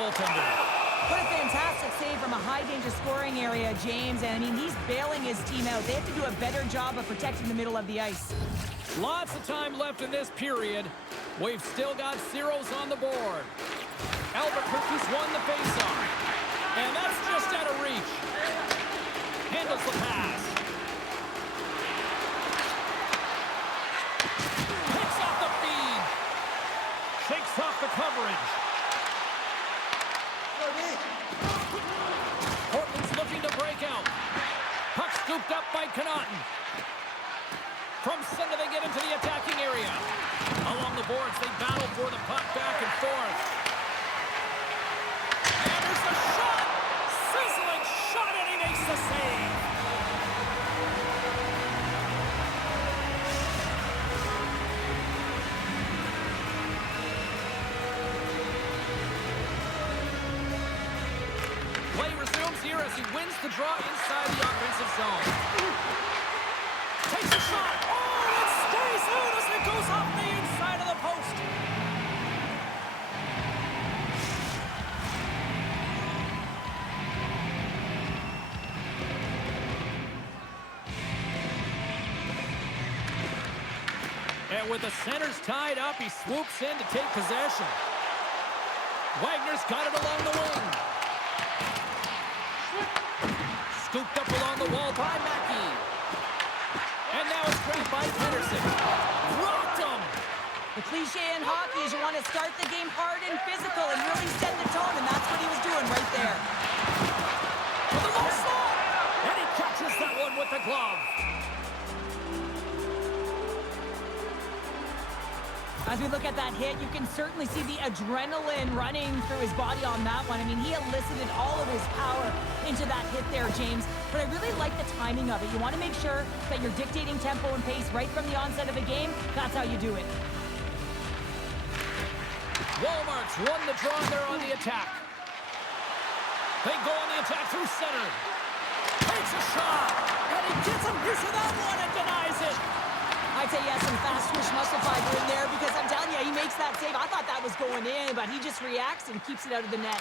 goaltender. What a fantastic save from a high-danger scoring area, James. And, I mean, he's bailing his team out. They have to do a better job of protecting the middle of the ice. Lots of time left in this period. We've still got zeros on the board. Albuquerque's won the faceoff. And that's just out of reach. Handles the pass. Picks off the feed. Shakes off the coverage. Portland's looking to break out. Puck scooped up by Connaughton. From center, they get into the attacking area. Along the boards, they battle for the puck back and forth. And there's the shot! Sizzling shot, and he makes the save. Play resumes here as he wins the draw inside the offensive zone. Takes a shot. Oh, it stays out as it goes off the inside of the post. And with the centers tied up, he swoops in to take possession. Wagner's got it along the wing. Scooped up along the wall by Mackey. And now it's grabbed by Pedersen. Rocked him! The cliche in hockey is you want to start the game hard and physical and really set the tone, and that's what he was doing right there. With a low slot! And he catches that one with the glove. As we look at that hit, you can certainly see the adrenaline running through his body on that one. I mean, he elicited all of his power into that hit there, James. But I really like the timing of it. You want to make sure that you're dictating tempo and pace right from the onset of the game. That's how you do it. Walmart's won the draw there on the attack. They go on the attack through center. Takes a shot. And he gets a piece of that one and denies it. I'd say he has some fast twitch muscle fiber in there because I'm telling you, he makes that save. I thought that was going in, but he just reacts and keeps it out of the net.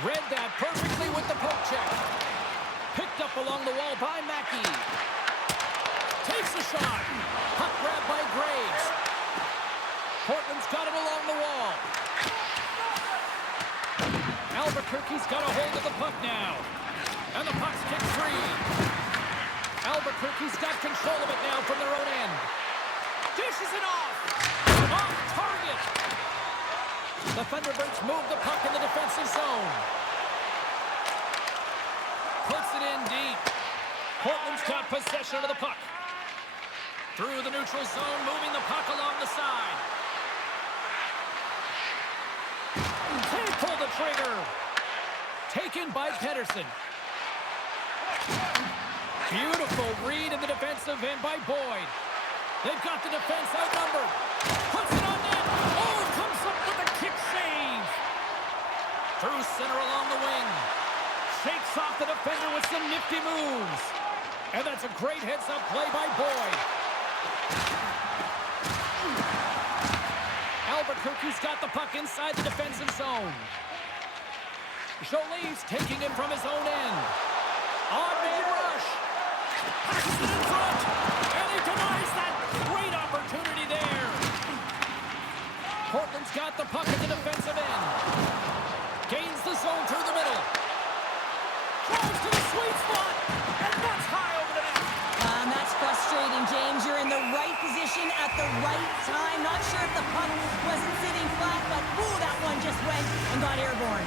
Read that perfectly with the poke check. Picked up along the wall by Mackey. Takes a shot. Puck grab by Graves. Portland's got it along the wall. Albuquerque's got a hold of the puck now. And the puck's kicked free. Albuquerque's got control of it now from their own end. Dishes it off. Off target. The Thunderbirds move the puck in the defensive zone. Puts it in deep. Portland's got possession of the puck. Through the neutral zone, moving the puck along the side. They pull the trigger. Taken by Pedersen. Beautiful read in the defensive end by Boyd. They've got the defense outnumbered. Puts it on net. Oh, comes up with a kick save. Through center along the wing. Shakes off the defender with some nifty moves. And that's a great heads-up play by Boyd. Albuquerque's got the puck inside the defensive zone. Jolie's taking it from his own end. On-man rush. Passes it in front. And he denies that great opportunity there. Portland's got the puck at the defensive end. Gains the zone through the middle. Drives to the sweet spot. And that's high over the net. That's frustrating, James. You're in the right position at the right time. Not sure if the puck wasn't sitting flat, but ooh, that one just went and got airborne.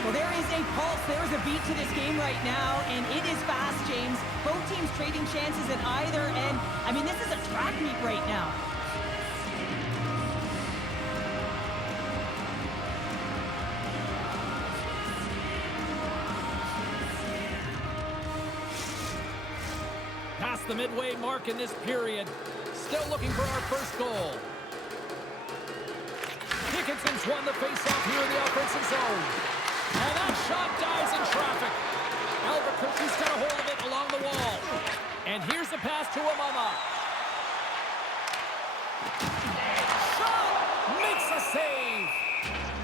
Well, there is a pulse. There is a beat to this game right now, and it is fast, James. Both teams trading chances at either end. I mean, this is a track meet right now. Past the midway mark in this period. Still looking for our first goal. Dickinson's won the faceoff here in the offensive zone. And that shot dies in traffic. Albuquerque's got a hold of it along the wall. And here's the pass to Amama. Shot! Makes a save!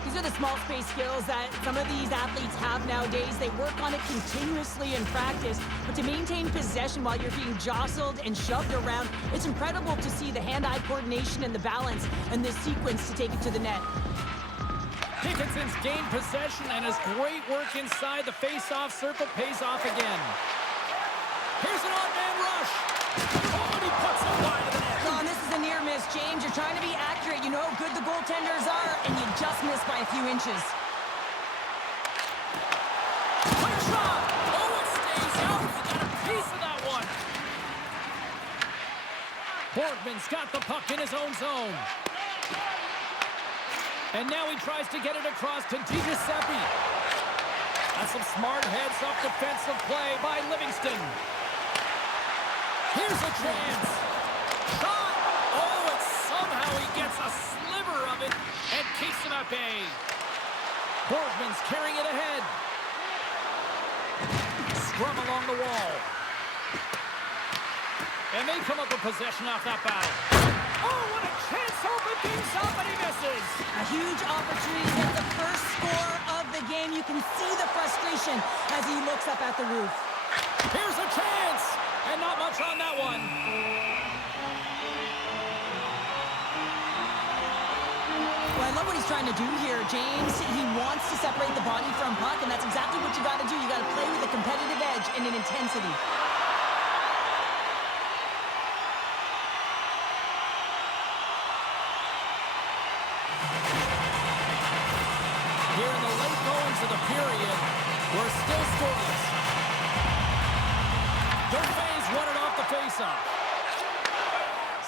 He's These are the small space skills that some of these athletes have nowadays. They work on it continuously in practice, but to maintain possession while you're being jostled and shoved around, it's incredible to see the hand-eye coordination and the balance and this sequence to take it to the net. Dickinson's gained possession, and his great work inside the face-off circle pays off again. Here's an on-man rush. Oh, and he puts it wide of the net. Ron, this is a near miss, James. You're trying to be accurate. You know how good the goaltenders are, and you just miss by a few inches. Quick shot. Oh, it stays out. He got a piece of that one. Borgman's got the puck in his own zone. And now he tries to get it across to DiGiuseppe. That's some smart heads-up defensive play by Livingston. Here's a chance. Shot. Oh, and somehow he gets a sliver of it and keeps him at bay. Borgman's carrying it ahead. Scrum along the wall. And they come up with possession off that battle. Oh, what a chance! Open things up, and he misses. A huge opportunity to get the first score of the game. You can see the frustration as he looks up at the roof. Here's a chance, and not much on that one. Well, I love what he's trying to do here, James. He wants to separate the body from puck, and that's exactly what you got to do. You got to play with a competitive edge and an intensity. Here in the late goings of the period, we're still scoreless. Dauphin's won it off the faceoff.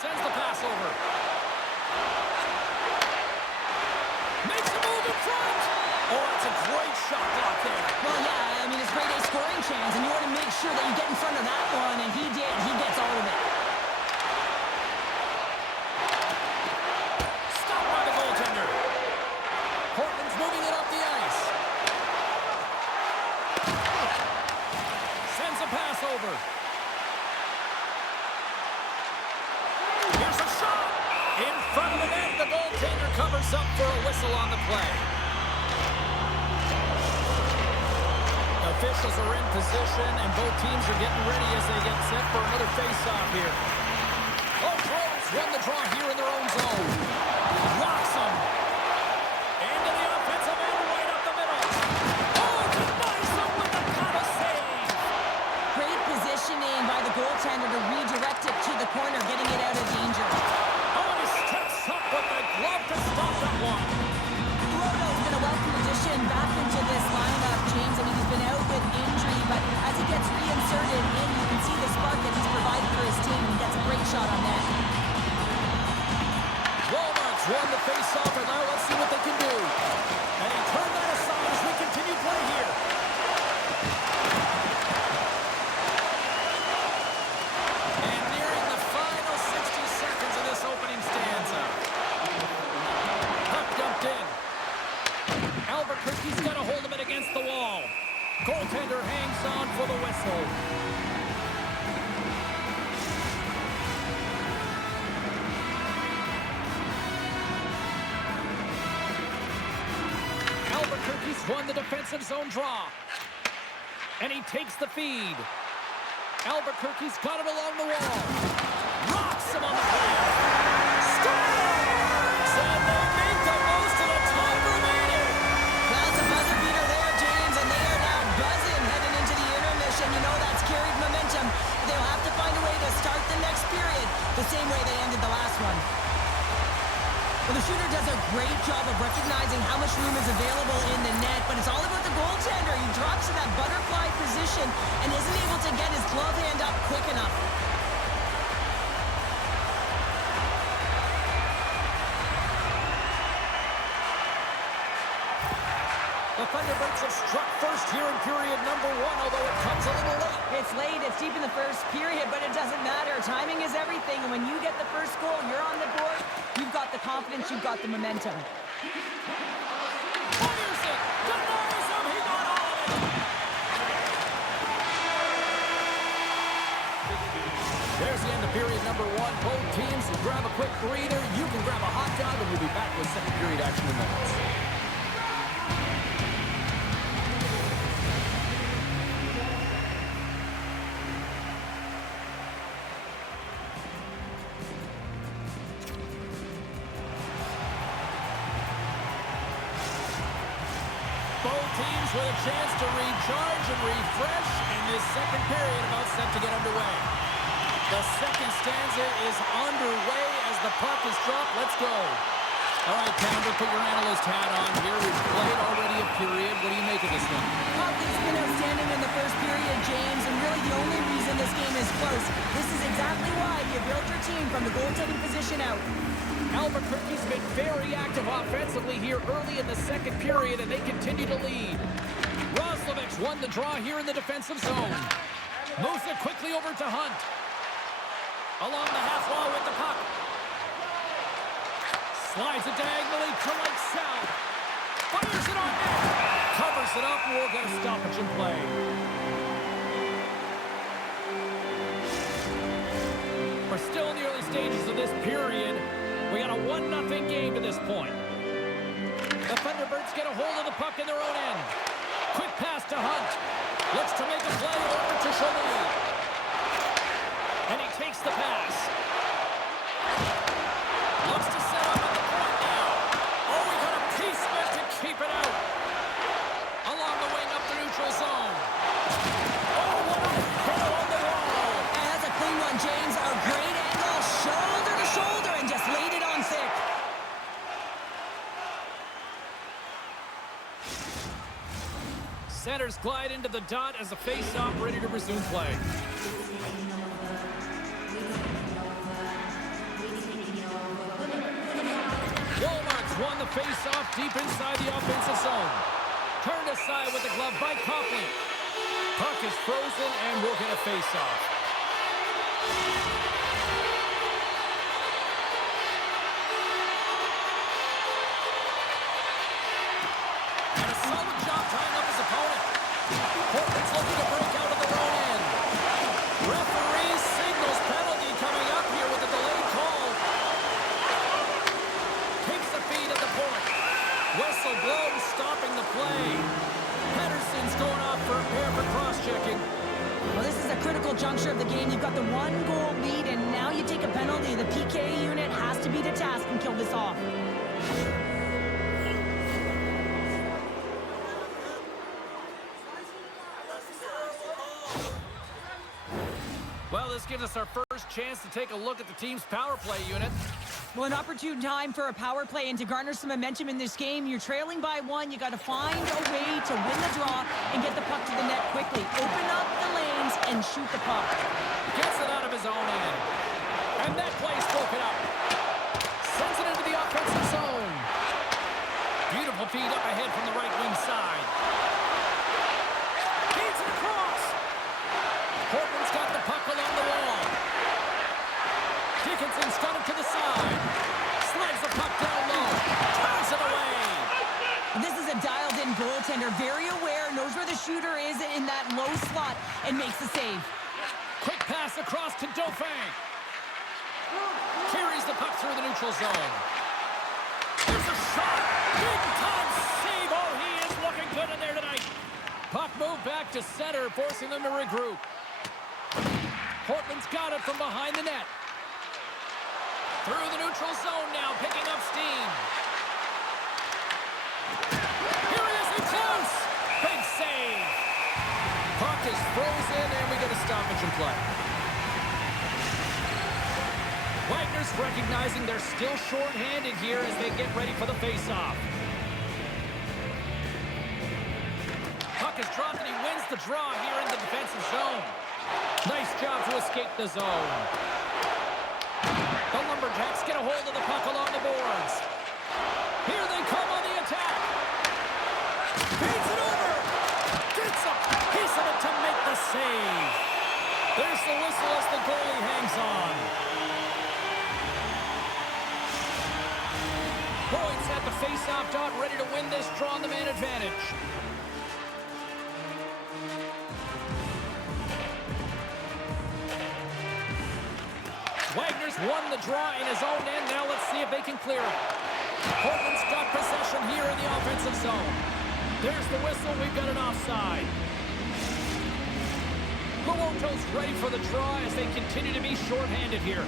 Sends the pass over. Makes a move in front. Oh, it's a great shot block there. Well, yeah, I mean, it's grade A scoring chance, and you want to make sure that you get in front of that one, and he did. He gets all of it. Stopped by the goaltender. Portland's moving it up the ice. Sends a pass over. Here's a shot. In front of the net, the goaltender covers up for a whistle on the play. Officials are in position, and both teams are getting ready as they get set for another face-off here. Oh, Crows won the draw here in their own zone. Rocks him. Into the offensive end, right up the middle. Oh, denies him with the Cono save. Great positioning by the goaltender to redirect it to the corner, getting it out of danger. Oh, and he steps up with the glove to stop that one. Roto's been a welcome addition back into this lineup, James. I mean, he's been out with injury, but as he gets reinserted in, you can see the spark that he's provided for his team, and he gets a great shot on that. Walmart's won the face-off, and now let's see what they can do. And he turned that aside as we continue play here. And nearing the final 60 seconds of this opening stanza. Puck dumped in. Albuquerque's got a hold of it against the wall. Goaltender hangs on for the whistle. Albuquerque's won the defensive zone draw. And he takes the feed. Albuquerque's got it along the wall. Rocks him on the play. Scores! And they make the most of the time remaining. That's a buzzer beater there, James, and they are now buzzing heading into the intermission. You know that's carried momentum. They'll have to find a way to start the next period the same way they ended the last one. Well, the shooter does a great job of recognizing how much room is available in the net, but it's all about the goaltender. He drops to that butterfly position and isn't able to get his glove hand up quick enough. The Thunderbirds have struck first here in period number 1, although it comes a little late. It's late, it's deep in the first period, but it doesn't matter. Timing is everything, and when you get the first goal, you're on the board. You've got the confidence, you've got the momentum. Fires it! Denies him! He got all of it! There's the end of period number 1. Both teams will grab a quick breather. You can grab a hot dog, and we'll be back with second period action in minutes. Both teams with a chance to recharge and refresh, and this second period about set to get underway. The second stanza is underway as the puck is dropped. Let's go. All right, Pounder, put your analyst hat on here. We've played already a period. What do you make of this one? Hockey's been outstanding in the first period, James, and really the only reason this game is close. This is exactly why you built your team from the goaltending position out. Albuquerque's been very active offensively here early in the second period, and they continue to lead. Roslovic won the draw here in the defensive zone. Moves it quickly over to Hunt. Along the half wall with the puck. Slides it diagonally to Lycksell. Fires it on net. Covers it up, and we'll get a stoppage in play. We're still in the early stages of this period. We got a 1-0 game to this point. The Thunderbirds get a hold of the puck in their own end. Quick pass to Hunt. Looks to make a play over to Sheary. And he takes the pass. Looks to set up at the point now. Oh, we got a piece of it to keep it out. Along the wing up the neutral zone. Oh, what a hit on the wall. And that's a clean one, James. A great angle, shoulder to shoulder, and just laid it on thick. Centers glide into the dot as a face-off ready to resume play. Walmart's won the face-off deep inside the offensive zone. Turned aside with the glove by Copley. Puck is frozen and we'll get a face-off. And a solid job tying up his opponent. Portland's looking to break out of their own end. Referee signals penalty coming up here with a delayed call. Takes the feed at the point. Whistle blows, stopping the play. Pedersen's going off for a pair for cross-checking. Well, this is a critical juncture of the game. You've got the 1-goal lead, and now you take a penalty. The PK unit has to be to task and kill this off. Well, this gives us our first chance to take a look at the team's power play unit. Well, an opportune time for a power play and to garner some momentum in this game. You're trailing by 1. You got to find a way to win the draw and get the puck to the net quickly. Open up the lanes and shoot the puck. Gets it out of his own end. And that play's broken up. Sends it into the offensive zone. Beautiful feed up ahead from the right wing side. Feeds it across. Portland's got the puck along the wall. Dickinson's got it to the side. Slides the puck down low. Turns it away. This is a dialed-in goaltender. Very aware, knows where the shooter is in that low slot, and makes the save. Quick pass across to Dauphin. Carries the puck through the neutral zone. There's a shot. Big time save. Oh, he is looking good in there tonight. Puck moved back to center, forcing them to regroup. Portland's got it from behind the net. Through the neutral zone now, picking up steam. Here he is, in close. Big save. Puck is frozen, and we get a stoppage in play. Wagner's recognizing they're still short-handed here as they get ready for the face-off. Puck is dropped, and he wins the draw here in the defensive zone. Nice job to escape the zone. The Lumberjacks get a hold of the puck along the boards. Here they come on the attack. Feeds it over. Gets a piece of it to make the save. There's the whistle as the goalie hangs on. Boyd's at the face-off dot, ready to win this draw on the man advantage. Wagner's won the draw in his own end. Now let's see if they can clear it. Portland's got possession here in the offensive zone. There's the whistle. We've got an offside. Luonto's ready for the draw as they continue to be short-handed here.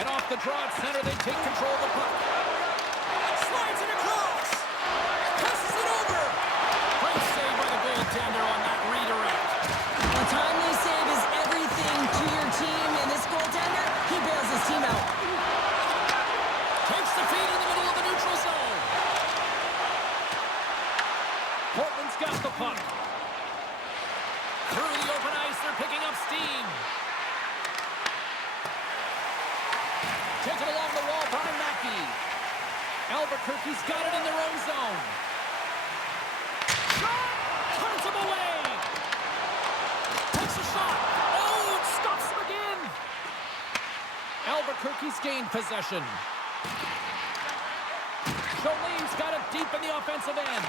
And off the draw at center, they take control of the puck. Slides goaltender on that redirect. A timely save is everything to your team, and this goaltender, he bails his team out. Takes the feed in the middle of the neutral zone. Portland's got the puck. Through the open ice, they're picking up steam. Taken along the wall by Mackey. Albuquerque's got it in their own zone. Shot! Turns him away. Takes a shot. Oh, it stops him again. Albuquerque's gained possession. Jolene's got it deep in the offensive end.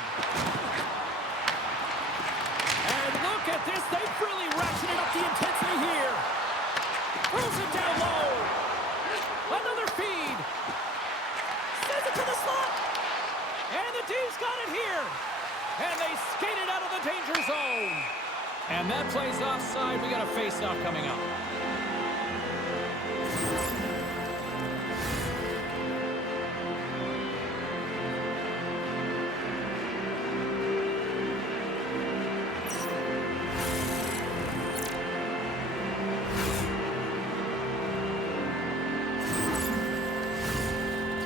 And look at this. They've really ratcheted up the intensity here. Throws it down low. Another feed. Sends it to the slot. And the D's got it here. And they skated out of the danger zone. And that play's offside. We got a face-off coming up.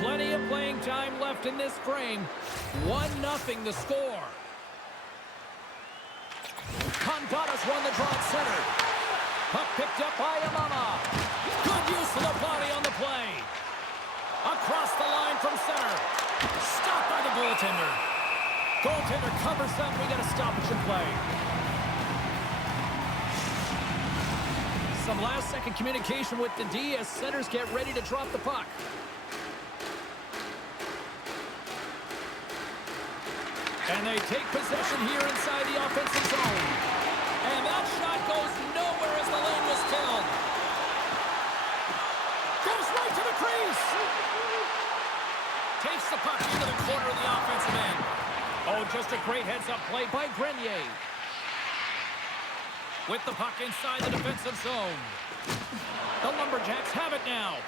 Plenty of playing time left in this frame. 1-0 the score. Condotta's won the draw at center. Puck picked up by Amama. Good use of the body on the play. Across the line from center. Stopped by the goaltender. Goaltender covers up. We got a stoppage in play. Some last-second communication with the D as centers get ready to drop the puck. And they take possession here inside the offensive zone. And that shot goes nowhere as the lane was filled. Goes right to the crease. Takes the puck into the corner of the offensive end. Oh, just a great heads-up play by Grenier. With the puck inside the defensive zone. The Lumberjacks have it now.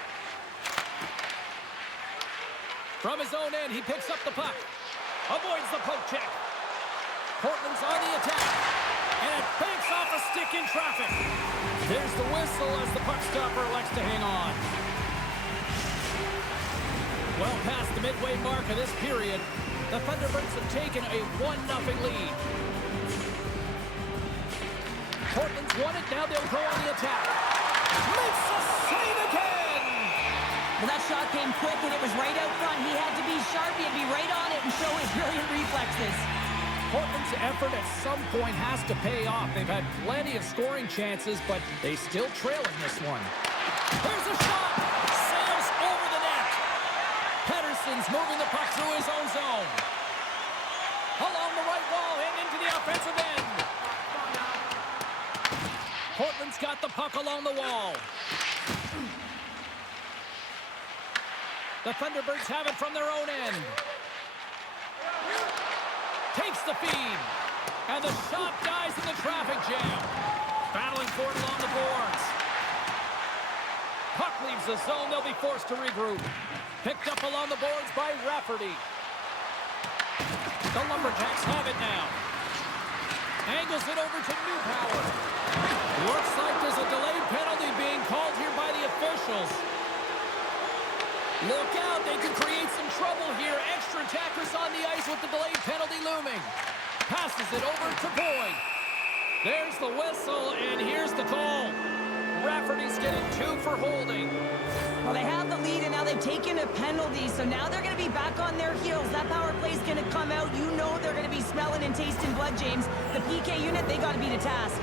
From his own end, he picks up the puck. Avoids the poke check. Portland's on the attack. And it banks off a stick in traffic. There's the whistle as the puck stopper elects to hang on. Well past the midway mark of this period, the Thunderbirds have taken a 1-0 lead. Portland's won it. Now they'll go on the attack. Makes a save again! Well, that shot came quick, and it was right out front. He had to be sharp. He had to be right on it and show his brilliant reflexes. Portland's effort at some point has to pay off. They've had plenty of scoring chances, but they still trail in this one. Here's a shot. Sails over the net. Pettersson's moving the puck through his own zone. Along the right wall and into the offensive end. Portland's got the puck along the wall. The Thunderbirds have it from their own end. Takes the feed. And the shot dies in the traffic jam. Battling for it along the boards. Puck leaves the zone. They'll be forced to regroup. Picked up along the boards by Rafferty. The Lumberjacks have it now. Angles it over to Newpower. Looks like there's a delayed penalty being called here by the officials. Look out, they could create some trouble here. Extra attackers on the ice with the delayed penalty looming. Passes it over to Boyd. There's the whistle, and here's the call. Rafferty's getting 2 for holding. Well, they have the lead, and now they've taken a penalty, so now they're going to be back on their heels. That power play is going to come out. You know they're going to be smelling and tasting blood, James. The PK unit, they got to be to task.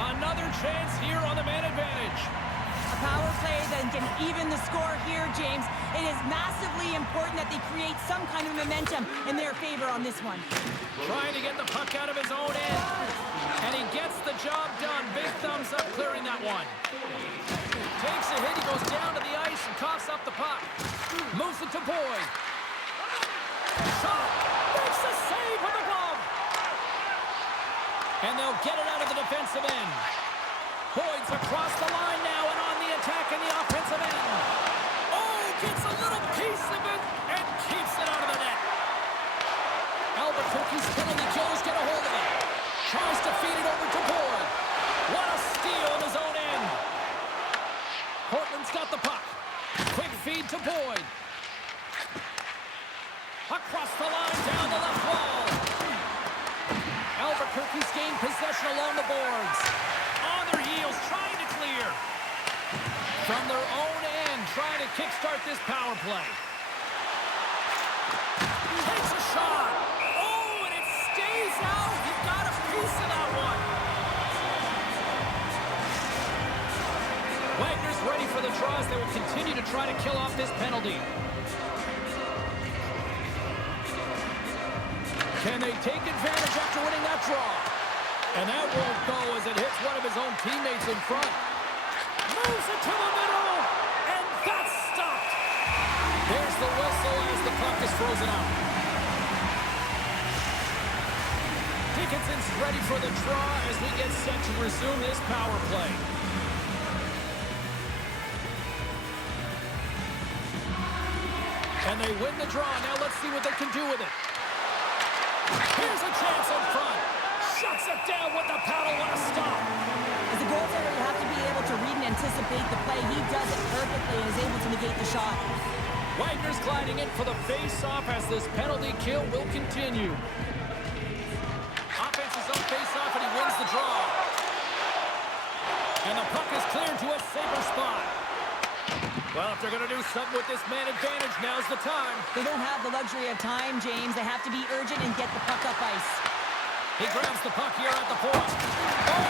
Another chance here on the man advantage. A power play that can even the score here, James. It is massively important that they create some kind of momentum in their favor on this one. Trying to get the puck out of his own end. And he gets the job done. Big thumbs up clearing that one. Takes a hit. He goes down to the ice and coughs up the puck. Moves it to Boyd. Shot. Makes the save with the glove. And they'll get it out of the defensive end. Boyd's across the line now and on the attack in the offensive end. Oh, Gets a little piece of it and keeps it out of the net. Albuquerque's penalty killers get a hold of it. Tries to feed it over to Boyd. What a steal in his own end. Portland's got the puck. Quick feed to Boyd. Across the line, down the left wall. Albuquerque's gained possession along the boards. On their heels, trying to clear. From their own end, trying to kickstart this power play. Takes a shot. Oh, and it stays out. He got a piece of that one. Wagner's ready for the draws. They will continue to try to kill off this penalty. Can they take advantage after winning that draw? And that won't go as it hits one of his own teammates in front. Moves it to the middle, and that's stopped. There's the whistle as the puck is frozen out. Dickinson's ready for the draw as we get set to resume this power play. And they win the draw. Now let's see what they can do with it. Here's a chance up front. Shuts it down with the paddle. What a stop. As a goaltender, you have to be able to read and anticipate the play. He does it perfectly and is able to negate the shot. Wagner's gliding in for the face-off as this penalty kill will continue. Offense is on face-off and he wins the draw. And the puck is cleared to a safer spot. Well, if they're going to do something with this man advantage, now's the time. They don't have the luxury of time, James. They have to be urgent and get the puck up ice. He grabs the puck here at the point. Oh,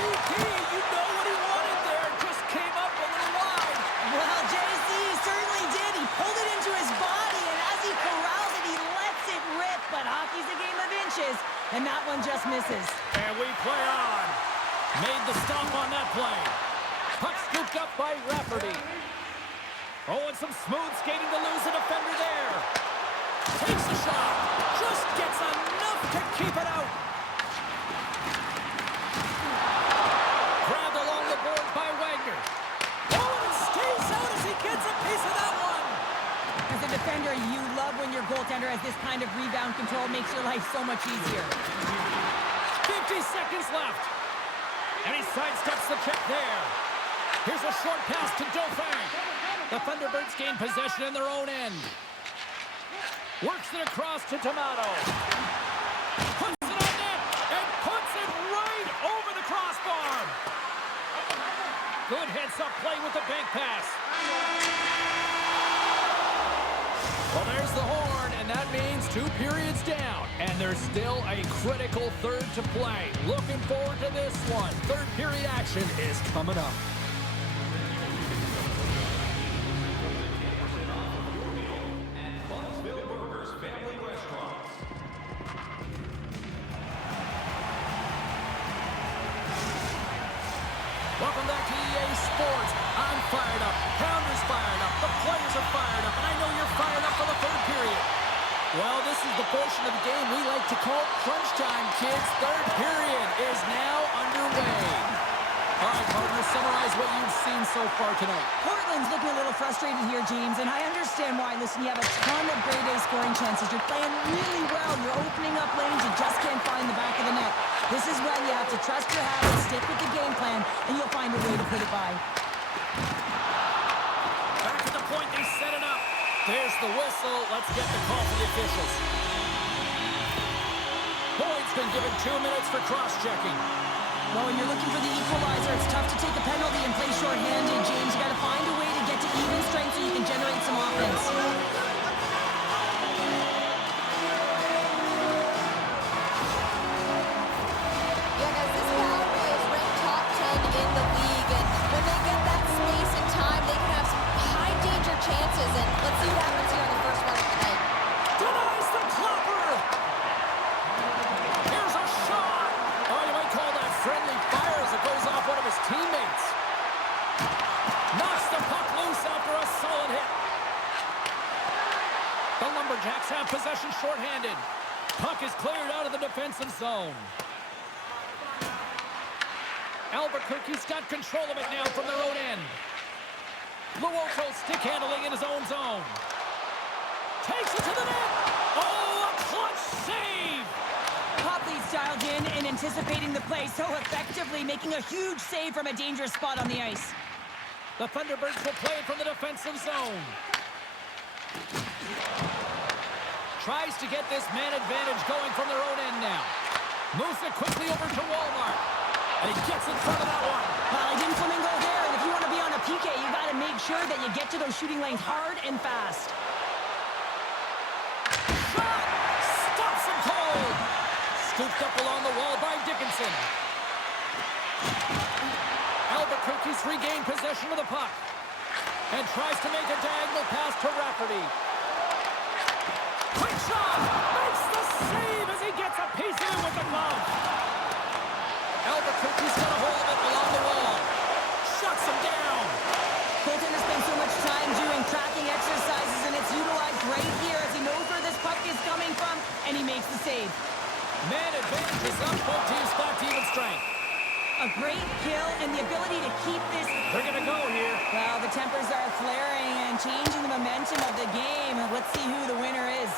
CT, you know what he wanted there. Just came up a little wide. Well, JC certainly did. He pulled it into his body, and as he corrals it, he lets it rip. But hockey's a game of inches, and that one just misses. And we play on. Made the stop on that play. Puck scooped up by Rafferty. Oh, and some smooth skating to lose a defender there. Takes the shot. Just gets enough to keep it out. Grabbed along the boards by Wagner. Oh, and stays out as he gets a piece of that one. As a defender, you love when your goaltender has this kind of rebound control. Makes your life so much easier. 50 seconds left. And he sidesteps the check there. Here's a short pass to Dauphin. The Thunderbirds gain possession in their own end. Works it across to Tomato. Puts it on net and puts it right over the crossbar. Good heads-up play with the bank pass. Well, there's the horn, and that means 2 periods down. And there's still a critical third to play. Looking forward to this one. Third period action is coming up. Welcome back to EA Sports. I'm fired up. Pounder's fired up. The players are fired up. And I know you're fired up for the third period. Well, this is the portion of the game we like to call crunch time, kids. Third period is now underway. All right, partner, summarize what you've seen so far tonight. Portland's looking a little frustrated here, James, and I understand why. Listen, you have a ton of grade A scoring chances. You're playing really well. You're opening up lanes. You just can't find the back of the net. This is when you have to trust your habits, stick with the game plan, and you'll find a way to put it by. Back at the point, they set it up. There's the whistle. Let's get the call from the officials. Boyd's been given 2 minutes for cross-checking. Well, when you're looking for the equalizer, it's tough to take a penalty and play shorthanded, James. You got to find a way to get to even strength so you can generate some offense. Yeah, guys, this power play is ranked top 10 in the league, and when they get that space and time, they can have some high-danger chances, and let's see what happens here in the first one of the night. Denies the clopper. Here's a shot. Oh, you might call that friendly fire as it goes off one of his teammates. Knocks the puck loose after a solid hit. The Lumberjacks have possession shorthanded. Puck is cleared out of the defensive zone. Albuquerque's got control of it now from their own end. Luoto stick handling in his own zone. Takes it to the net. Oh, a clutch save. Copley's dialed in and anticipating the play so effectively, making a huge save from a dangerous spot on the ice. The Thunderbirds will play it from the defensive zone. Tries to get this man advantage going from their own end now. Moves it quickly over to Walmart. And he gets in front of that one. Well, he didn't flamingo there, and if you want to be on a PK, you got to make sure that you get to those shooting lanes hard and fast. Shot! Stops him cold! Scooped up along the wall by Dickinson. Albuquerque's regained possession of the puck. And tries to make a diagonal pass to Rafferty. Quick shot! Makes the save as he gets a piece of it with the glove. Albuquerque's got a hold of it along the wall. Shuts him down. Goaltender spends so much time doing tracking exercises, and it's utilized right here as he knows where this puck is coming from, and he makes the save. Man advantage is up. Both teams back to even strength. A great kill and the ability to keep this. They're going to go here. Well, the tempers are flaring and changing the momentum of the game. Let's see who the winner is.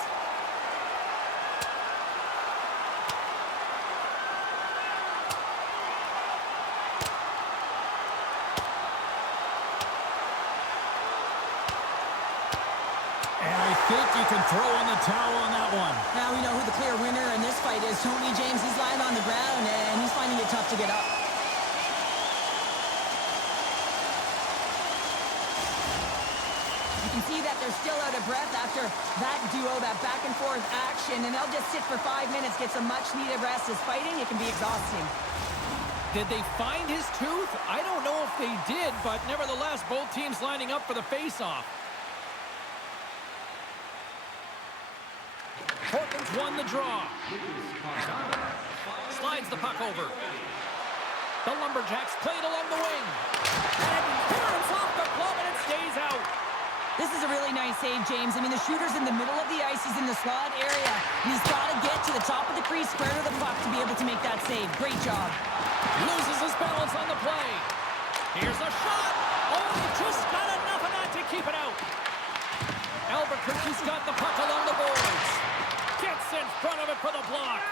And I think you can throw in the towel on that one. Now we know who the clear winner in this fight is. Tony James, he's lying on the ground and he's finding it tough to get up. You can see that they're still out of breath after that duo, that back and forth action, and they'll just sit for 5 minutes, get some much needed rest. As fighting, it can be exhausting. Did they find his tooth? I don't know if they did, but nevertheless, both teams lining up for the face-off. Portland's won the draw. Slides the puck over. The Lumberjacks play it along the wing. And clearance off the glove, and it stays out. This is a really nice save, James. I mean, the shooter's in the middle of the ice. He's in the slot area. And he's got to get to the top of the crease, square to the puck to be able to make that save. Great job. Loses his balance on the play. Here's a shot. Oh, he just got enough of that to keep it out. Albuquerque's got the puck along the boards. Gets in front of it for the block.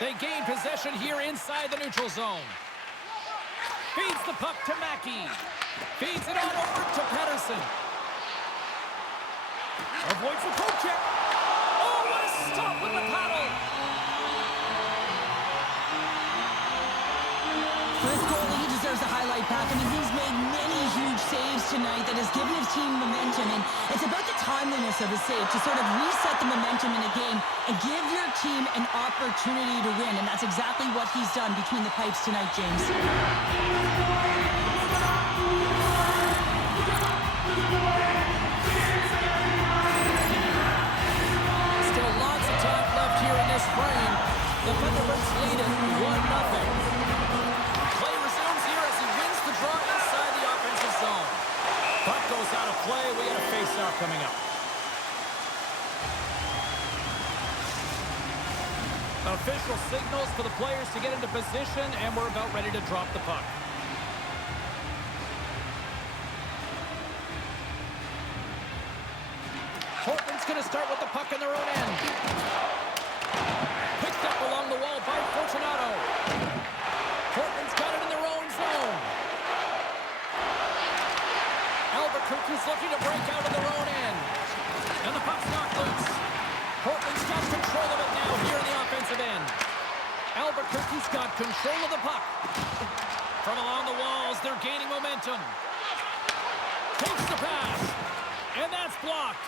They gain possession here inside the neutral zone. Feeds the puck to Mackey. Feeds it on over to Pettersson. Avoids the poke check. Oh, what a stop with the paddle. For this goalie, he deserves a highlight pack. I mean, he's made many huge saves tonight that has given his team momentum. And it's about the timeliness of his save to sort of reset the momentum in a game and give your team an opportunity to win. And that's exactly what he's done between the pipes tonight, James. Still lots of time left here in this frame. The Thunderbirds lead it 1-0. Play resumes here as he wins the draw inside the offensive zone. Puck goes out of play. We got a face-off coming up. Official signals for the players to get into position, and we're about ready to drop the puck. Portland's going to start with the puck in their own end. Picked up along the wall by Fortunato. Portland's got it in their own zone. Albuquerque's looking to break out of their own end. And the puck's knocked loose. Portland's got control of it now here in the offensive end. Albuquerque's got control of the puck. From along the walls, they're gaining momentum. Takes the pass. And that's blocked.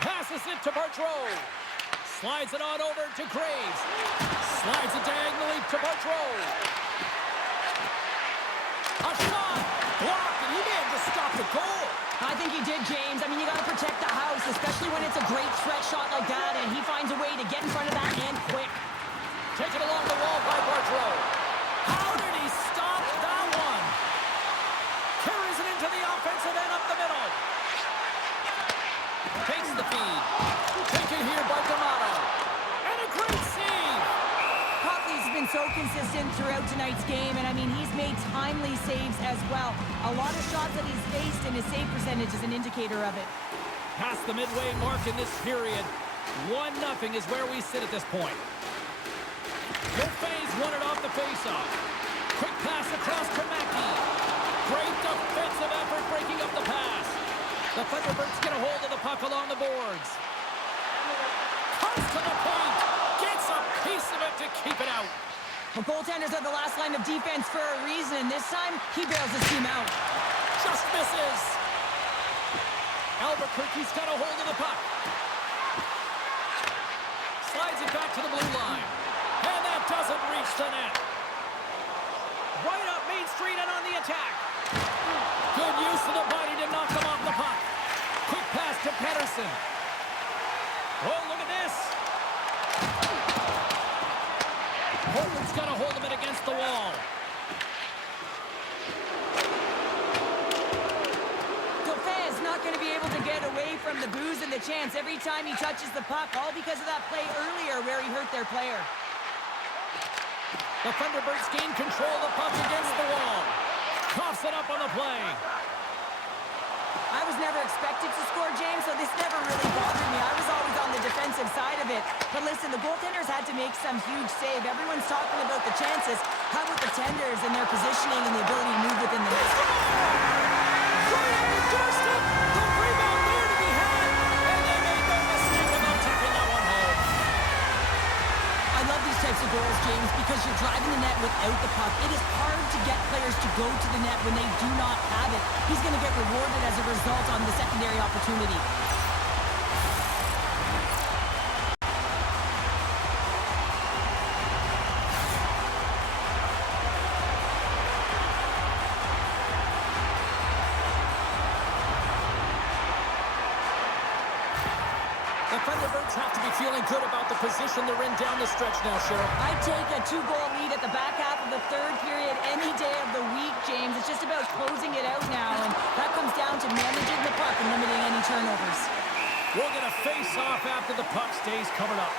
Passes it to Bardreau. Slides it on over to Graves. Slides it diagonally to Bardreau. A shot. Blocked, and he may have just stopped a goal. I think he did, James. I mean, you got to protect the house, especially when it's a great stretch shot like that, and he finds a way to get in front of that and quick. Taken along the wall by Bardreau. How did he stop that one? Carries it into the offensive end up the middle. Takes the feed. Taken here by D'Amato. And a great save. Copley's been so consistent throughout tonight's game, and I mean, he's made time timely saves as well. A lot of shots that he's faced, and his save percentage is an indicator of it. Past the midway mark in this period. 1-0 is where we sit at this point. Dauphin's won it off the faceoff. Quick pass across to Mackie. Great defensive effort breaking up the pass. The Thunderbirds get a hold of the puck along the boards. Comes to the paint. Gets a piece of it to keep it out. Well, goaltenders are the last line of defense for a reason. This time, he bails his team out. Just misses. Albuquerque's got a hold of the puck. Slides it back to the blue line. And that doesn't reach the net. Right up Main Street and on the attack. Good use of the body to knock him off the puck. Quick pass to Pettersson. Oh, look at this. Portland's got a hold of it against the wall. Dauphin's not going to be able to get away from the booze and the chance every time he touches the puck, all because of that play earlier where he hurt their player. The Thunderbirds gain control of the puck against the wall. Coughs it up on the play. I was never expected to score, James, so this never really bothered me. I was always on the defensive side of it. But listen, the goaltenders had to make some huge save. Everyone's talking about the chances. How about the tenders and their positioning and the ability to move within the net? Right on the doorstep. The rebound there to be had. And they made no mistake about taking that one home. I love these types of goals, James, because you're driving the net without the puck. It is hard to get players to go to the net when they do not have it. He's going to get rewarded as a result on the secondary opportunity. The Thunderbirds have to be feeling good about the position they're in down the stretch now, Sheryl. I'd take a 2-goal lead at the back half of the third period any day of the week, James. It's just about closing it out now, and that comes down to managing the puck and limiting any turnovers. We'll get a face-off after the puck stays covered up.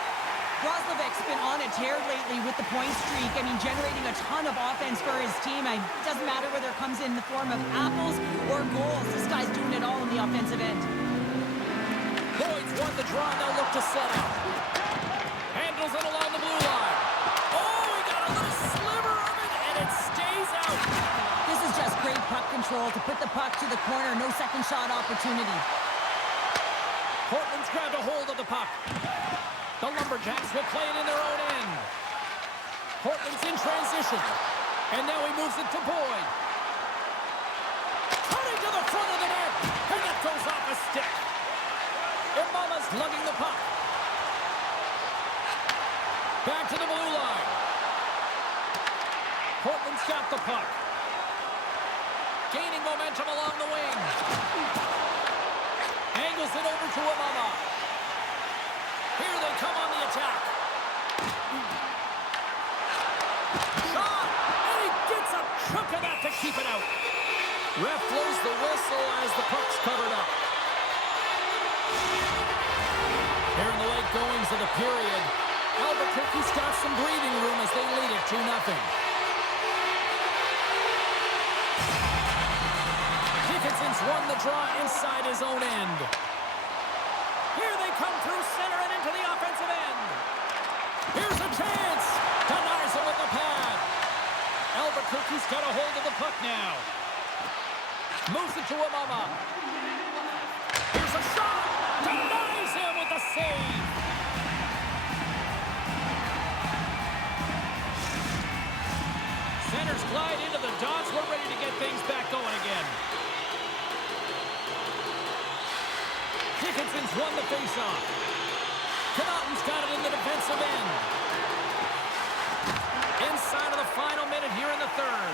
Roslovic's been on a tear lately with the point streak. I mean, generating a ton of offense for his team. It doesn't matter whether it comes in the form of apples or goals. This guy's doing it all on the offensive end. Boyd's won the draw, they'll look to set up. Handles it along the blue line. Oh, he got a little sliver of it, and it stays out. This is just great puck control to put the puck to the corner. No second shot opportunity. Portland's grabbed a hold of the puck. The Lumberjacks will play it in their own end. Portland's in transition. And now he moves it to Boyd. Cutting to the front of the net, and that goes off a stick. Imama's lugging the puck. Back to the blue line. Portland's got the puck. Gaining momentum along the wing. Angles it over to Imama. Here they come on the attack. Shot! And he gets a chunk of that to keep it out. Ref blows the whistle as the puck's covered up. Here in the late goings of the period, Albuquerque's got some breathing room as they lead it 2-0. Dickinson's won the draw inside his own end. Here they come through center and into the offensive end. Here's a chance. Denies it with the pad. Albuquerque's got a hold of the puck now. Moves it to Imama. Here's a shot. Denies him with the save. Centers glide into the dots. We're ready to get things back going again. Dickinson's won the faceoff. Connaughton's got it in the defensive end. Inside of the final minute here in the third.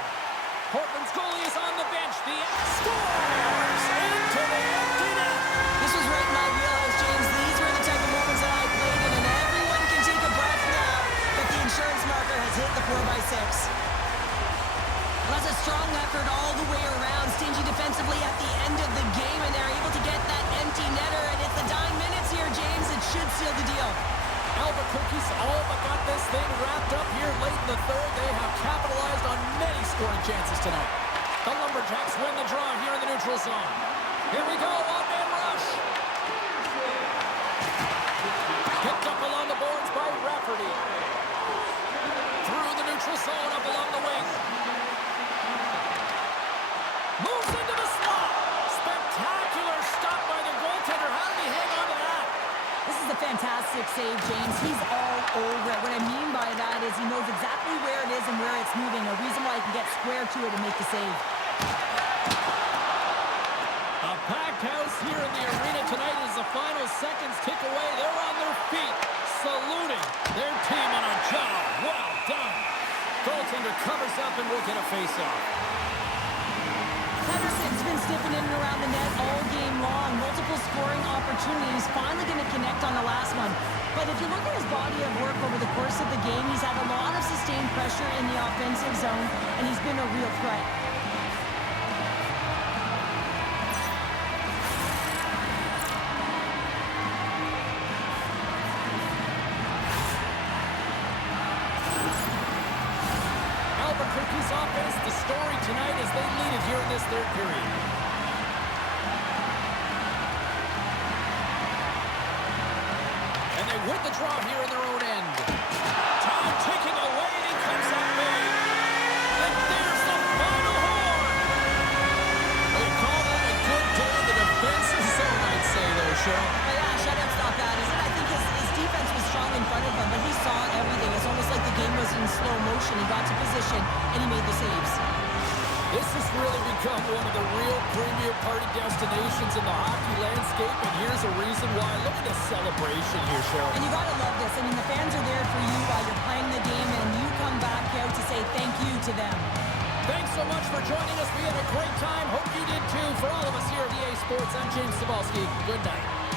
Portland's goalie is on the bench. The scores into the empty net. This was right in my wheelhouse, James. These were the type of moments that I played in, and everyone can take a breath now that the insurance marker has hit the 4x6. That's a strong effort all the way around. Stingy defensively at the end of the game, and they're able to get that empty netter, and it's the dying minutes here, James. It should seal the deal. Albuquerque's all but got this thing wrapped up here late in the third. They have capitalized on many scoring chances tonight. The Lumberjacks win the draw here in the neutral zone. Here we go, one-man rush. Picked up along the boards by Rafferty. Through the neutral zone, up along the wing. Moves into the slot. Spectacular stop by the goaltender. How did he hang on to that? This is a fantastic save, James. He's all over it. What I mean by that is he knows exactly where it is and where it's moving. A reason why he can get square to it and make the save. A packed house here in the arena tonight as the final seconds tick away. They're on their feet, saluting their team on a job. Well done. Goaltender covers up and will get a face-off. Iverson's been stiffing in and around the net all game long. Multiple scoring opportunities. Finally going to connect on the last one. But if you look at his body of work over the course of the game, he's had a lot of sustained pressure in the offensive zone, and he's been a real threat. Albuquerque's offense, the story tonight as they lead it here in this third period. And they win the draw here in their own end. Time ticking away, and he comes up big. And there's the final horn. They call that a good day in the defensive zone, I'd say, though, Cheryl. But yeah, shutout stop that, isn't it? I think his defense was strong in front of him, but he saw everything. It's almost like the game was in slow motion. He got to position, and he made the saves. This has really become one of the real premier party destinations in the hockey landscape, and here's a reason why. Look at the celebration here, Cheryl. And you got to love this. I mean, the fans are there for you while you're playing the game, and you come back out to say thank you to them. Thanks so much for joining us. We had a great time. Hope you did too. For all of us here at EA Sports, I'm James Cybulski. Good night.